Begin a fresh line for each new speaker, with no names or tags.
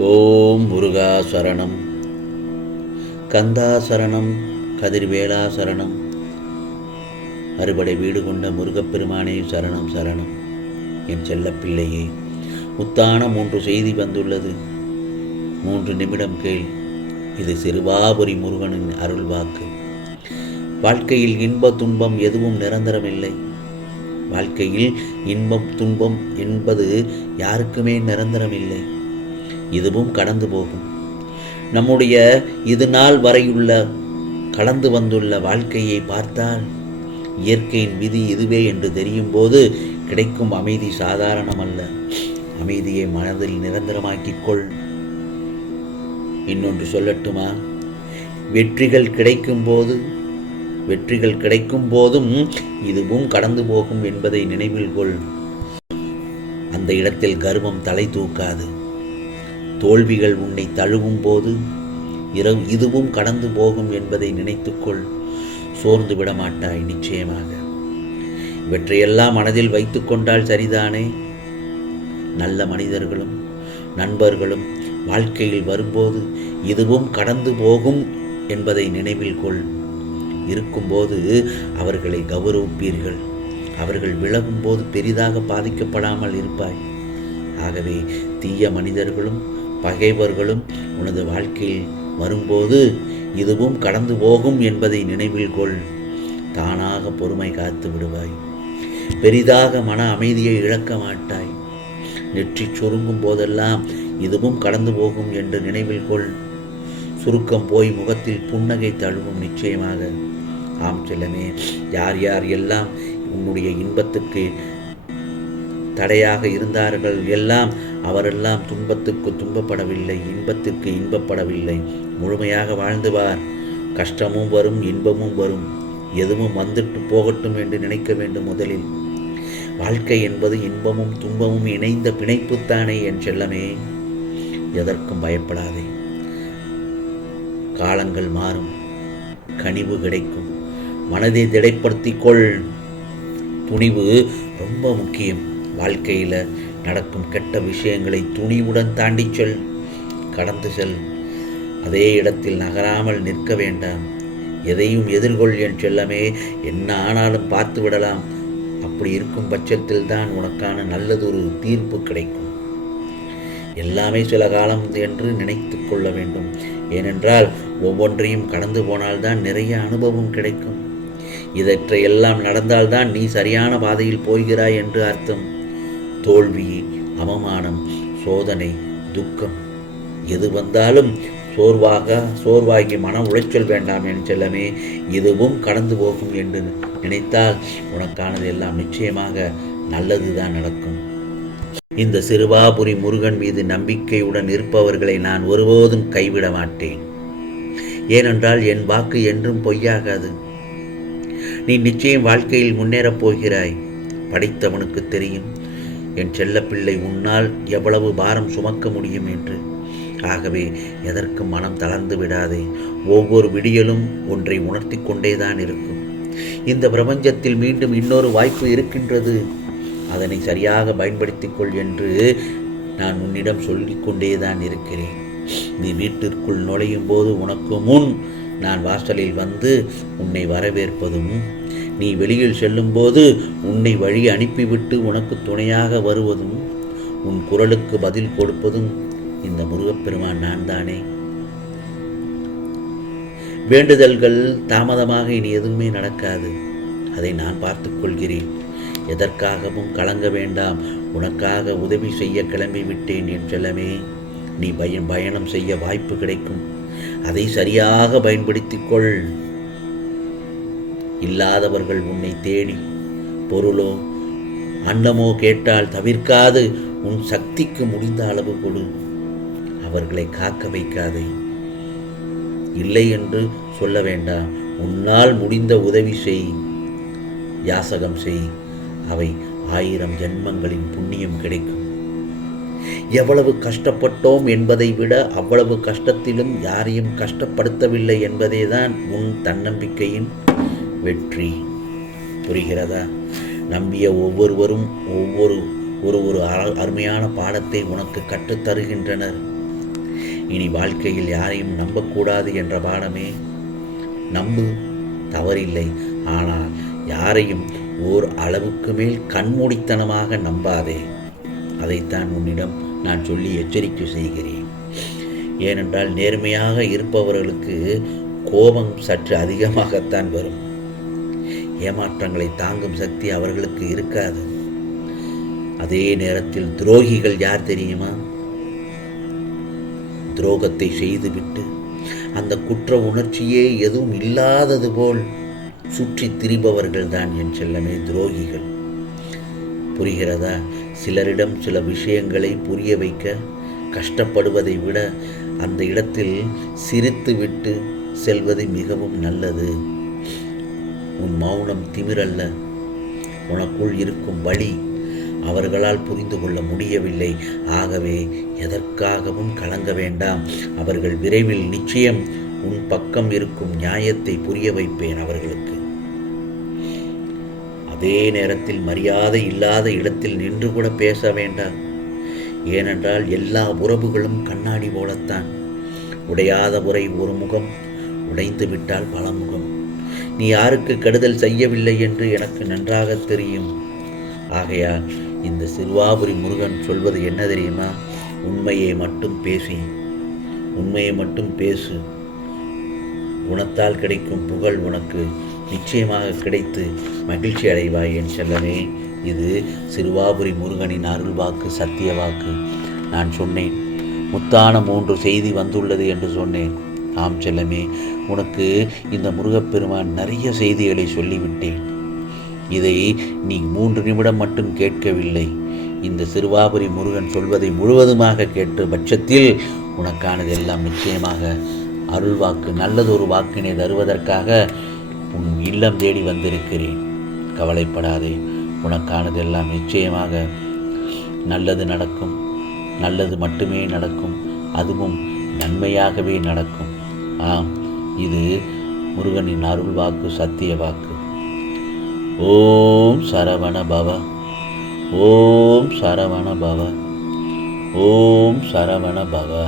ஓம் முருகா சரணம். கந்தா சரணம் கதிர்வேலா சரணம். அறுபடை வீடு கொண்ட முருகப்பெருமானே சரணம் சரணம். என் செல்லப்பிள்ளையே முத்தான மூன்று செய்தி வந்துள்ளது. மூன்று நிமிடம் கேள். இது சிறுவாபுரி முருகனின் அருள் வாக்கு. வாழ்க்கையில் இன்ப துன்பம் எதுவும் நிரந்தரமில்லை. வாழ்க்கையில் இன்பம் துன்பம் என்பது யாருக்குமே நிரந்தரமில்லை. இதுவும் கடந்து போகும். நம்முடைய இது நாள் வரையுள்ள கடந்து வந்துள்ள வாழ்க்கையை பார்த்தால் இயற்கையின் விதி இதுவே என்று தெரியும் போது கிடைக்கும் அமைதி சாதாரணமல்ல. அமைதியை மனதில் நிரந்தரமாக்கிக் கொள் இன்னொன்று சொல்லட்டுமா? வெற்றிகள் கிடைக்கும் போது வெற்றிகள் கிடைக்கும் போதும் இதுவும் கடந்து போகும் என்பதை நினைவில் கொள். அந்த இடத்தில் கர்வம் தலை தூக்காது. தோல்விகள் உன்னை தழுவும் போது இரவு இதுவும் கடந்து போகும் என்பதை நினைத்துக்கொள். சோர்ந்து விட மாட்டாய் நிச்சயமாக. இவற்றையெல்லாம் மனதில் வைத்து கொண்டால் சரிதானே? நல்ல மனிதர்களும் நண்பர்களும் வாழ்க்கையில் வரும்போது இதுவும் கடந்து போகும் என்பதை நினைவில் கொள். இருக்கும்போது அவர்களை கௌரவிப்பீர்கள். அவர்கள் விலகும்போது பெரிதாக பாதிக்கப்படாமல் இருப்பாய். ஆகவே தீய மனிதர்களும் பகைவர்களும் உனது வாழ்க்கையில் வரும்போது இதுவும் கடந்து போகும் என்பதை நினைவில் கொள். தானாக பொறுமை காத்து விடுவாய். பெரிதாக மன அமைதியை இழக்க மாட்டாய். நெற்றி சுருங்கும் போதெல்லாம் இதுவும் கடந்து போகும் என்று நினைவில் கொள். சுருக்கம் போய் முகத்தில் புன்னகை தழுவும் நிச்சயமாக. ஆம் செல்லமே யார் யார் எல்லாம் உன்னுடைய இன்பத்துக்கு தடையாக இருந்தார்கள் எல்லாம் அவரெல்லாம் துன்பத்துக்கு துன்பப்படவில்லை இன்பத்திற்கு இன்பப்படவில்லை. முழுமையாக வாழ்ந்துவார் கஷ்டமும் வரும் இன்பமும் வரும். எதுவும் வந்துட்டு போகட்டும் என்று நினைக்க வேண்டும் முதலில். வாழ்க்கை என்பது இன்பமும் துன்பமும் இணைந்த பிணைப்புத்தானே என் செல்லமே. எதற்கும் பயப்படாதே. காலங்கள் மாறும். கனிவு கிடைக்கும். மனதை திடைப்படுத்திக் கொள். துணிவு ரொம்ப முக்கியம். வாழ்க்கையில் நடக்கும் கெட்ட விஷயங்களை துணிவுடன் தாண்டி செல். கடந்து செல். அதே இடத்தில் நகராமல் நிற்க வேண்டாம். எதையும் எதிர்கொள் என் செல்லமே. என்ன ஆனாலும் பார்த்து விடலாம். அப்படி இருக்கும் பட்சத்தில் தான் உனக்கான நல்லதொரு தீர்ப்பு கிடைக்கும். எல்லாமே சில காலம் என்று நினைத்து கொள்ள வேண்டும். ஏனென்றால் ஒவ்வொன்றையும் கடந்து போனால்தான் நிறைய அனுபவம் கிடைக்கும். இதற்றையெல்லாம் நடந்தால்தான் நீ சரியான பாதையில் போகிறாய் என்று அர்த்தம். தோல்வி அவமானம் சோதனை துக்கம். எது வந்தாலும் சோர்வாக சோர்வாகி மன உளைச்சல் வேண்டாம் என் செல்லமே இதுவும் கடந்து போகும் என்று நினைத்தால் உனக்கானது எல்லாம் நிச்சயமாக நல்லதுதான் நடக்கும். இந்த சிறுவாபுரி முருகன் மீது நம்பிக்கையுடன் இருப்பவர்களை நான் ஒருபோதும் கைவிட மாட்டேன். ஏனென்றால் என் வாக்கு என்றும் பொய்யாகாது. நீ நிச்சயம் வாழ்க்கையில் முன்னேறப் போகிறாய். படித்தவனுக்கு தெரியும். என் செல்லப்பிள்ளை உன்னால் எவ்வளவு பாரம் சுமக்க முடியும் என்று. ஆகவே எதற்கும் மனம் தளர்ந்து விடாதே. ஒவ்வொரு விடியலும் ஒன்றை உணர்த்தி கொண்டேதான் இருக்கும். இந்த பிரபஞ்சத்தில் மீண்டும் இன்னொரு வாய்ப்பு இருக்கின்றது. அதனை சரியாக பயன்படுத்திக்கொள் என்று நான் உன்னிடம் சொல்லிக் கொண்டேதான் இருக்கிறேன். நீ வீட்டிற்குள் நுழையும் போது உனக்கு முன் நான் வாசலில் வந்து உன்னை வரவேற்பதும் நீ வெளியில் செல்லும்போது உன்னை வழி அனுப்பிவிட்டு உனக்கு துணையாக வருவதும் உன் குரலுக்கு பதில் கொடுப்பதும் இந்த முருகப்பெருமான் நான் தானே வேண்டுதல்கள் தாமதமாக இனி எதுவுமே நடக்காது. அதை நான் பார்த்துக் கொள்கிறேன். எதற்காகவும் கலங்க வேண்டாம். உனக்காக உதவி செய்ய கிளம்பி விட்டேன் என் செல்லமே. நீ பயன் பயணம் செய்ய வாய்ப்பு கிடைக்கும். அதை சரியாக பயன்படுத்திக் கொள். இல்லாதவர்கள் உன்னை தேடி. பொருளோ அன்னமோ கேட்டால் தவிர்க்காது. உன் சக்திக்கு முடிந்த அளவு கொடு. அவர்களை காக்க வைக்காதே. இல்லை என்று சொல்ல வேண்டாம். உன்னால் முடிந்த உதவி செய். யாசகம் செய். அவை ஆயிரம் ஜென்மங்களின் புண்ணியம் கிடைக்கும். எவ்வளவு கஷ்டப்பட்டோம் என்பதை விட அவ்வளவு கஷ்டத்திலும் யாரையும் கஷ்டப்படுத்தவில்லை என்பதேதான் உன் தன்னம்பிக்கையின் வெற்றி புரிகிறதா? நம்பிய ஒவ்வொருவரும் ஒவ்வொரு ஒரு ஒரு அருமையான பாடத்தை உனக்கு கற்றுத் தருகின்றனர். இனி வாழ்க்கையில் யாரையும் நம்பக்கூடாது என்ற பாடமே நம்பு தவறில்லை. ஆனால் யாரையும் ஓர் அளவுக்கு மேல் கண்மூடித்தனமாக நம்பாதே. அதைத்தான் உன்னிடம் நான் சொல்லி எச்சரிக்கை செய்கிறேன். ஏனென்றால் நேர்மையாக இருப்பவர்களுக்கு கோபம் சற்று அதிகமாகத்தான் வரும். ஏமாற்றங்களை தாங்கும் சக்தி அவர்களுக்கு இருக்காது. அதே நேரத்தில் துரோகிகள் யார் தெரியுமா? துரோகத்தை செய்துவிட்டு அந்த குற்ற உணர்ச்சியே எதுவும் இல்லாதது போல் சுற்றி திரிபவர்கள் தான் என் செல்லமே துரோகிகள். புரிகிறதா? சிலரிடம் சில விஷயங்களை புரிய வைக்க கஷ்டப்படுவதை விட அந்த இடத்தில் சிரித்துவிட்டு செல்வது மிகவும் நல்லது. உன் மௌனம் திமிரல்ல. உனக்குள் இருக்கும் வழி அவர்களால் புரிந்து கொள்ள முடியவில்லை. ஆகவே எதற்காகவும் கலங்க வேண்டாம். அவர்கள் விரைவில் நிச்சயம் உன் பக்கம் இருக்கும் நியாயத்தை புரிய வைப்பேன் அவர்களுக்கு. அதே நேரத்தில் மரியாதை இல்லாத இடத்தில் நின்று கூட பேச வேண்டாம். ஏனென்றால் எல்லா உறவுகளும் கண்ணாடி போலத்தான். உடையாத உரை ஒரு முகம் உடைந்து விட்டால் பல முகம் நீ யாருக்கு கெடுதல் செய்யவில்லை என்று எனக்கு நன்றாக தெரியும். ஆகையால் இந்த சிறுவாபுரி முருகன் சொல்வது என்ன தெரியுமா? உண்மையை மட்டும் பேசி உண்மையை மட்டும் பேசு. குணத்தால் கிடைக்கும் புகழ் உனக்கு நிச்சயமாக கிடைத்து மகிழ்ச்சி அடைவாய் என் செல்லமே. இது சிறுவாபுரி முருகனின் அருள் வாக்கு சத்திய வாக்கு நான் சொன்னேன் முத்தான மூன்று செய்தி வந்துள்ளது என்று சொன்னேன். ஆம் செல்லமே உனக்கு இந்த முருகப்பெருமான் நிறைய செய்திகளை சொல்லிவிட்டேன். இதை நீ மூன்று நிமிடம் மட்டும் கேட்கவில்லை. இந்த சிறுவாபுரி முருகன் சொல்வதை முழுவதுமாக கேட்ட பட்சத்தில் உனக்கானது எல்லாம் நிச்சயமாக அருள் வாக்கு நல்லதொரு வாக்கினை தருவதற்காக உன் இல்லம் தேடி வந்திருக்கிறேன். கவலைப்படாதே உனக்கானது எல்லாம் நிச்சயமாக நல்லது நடக்கும். நல்லது மட்டுமே நடக்கும். அதுவும் நன்மையாகவே நடக்கும். ஆம் இது முருகனின் அருள் வாக்கு சத்திய வாக்கு. ஓம் சரவண பவ. ஓம் சரவண பவ. ஓம் சரவண பவ.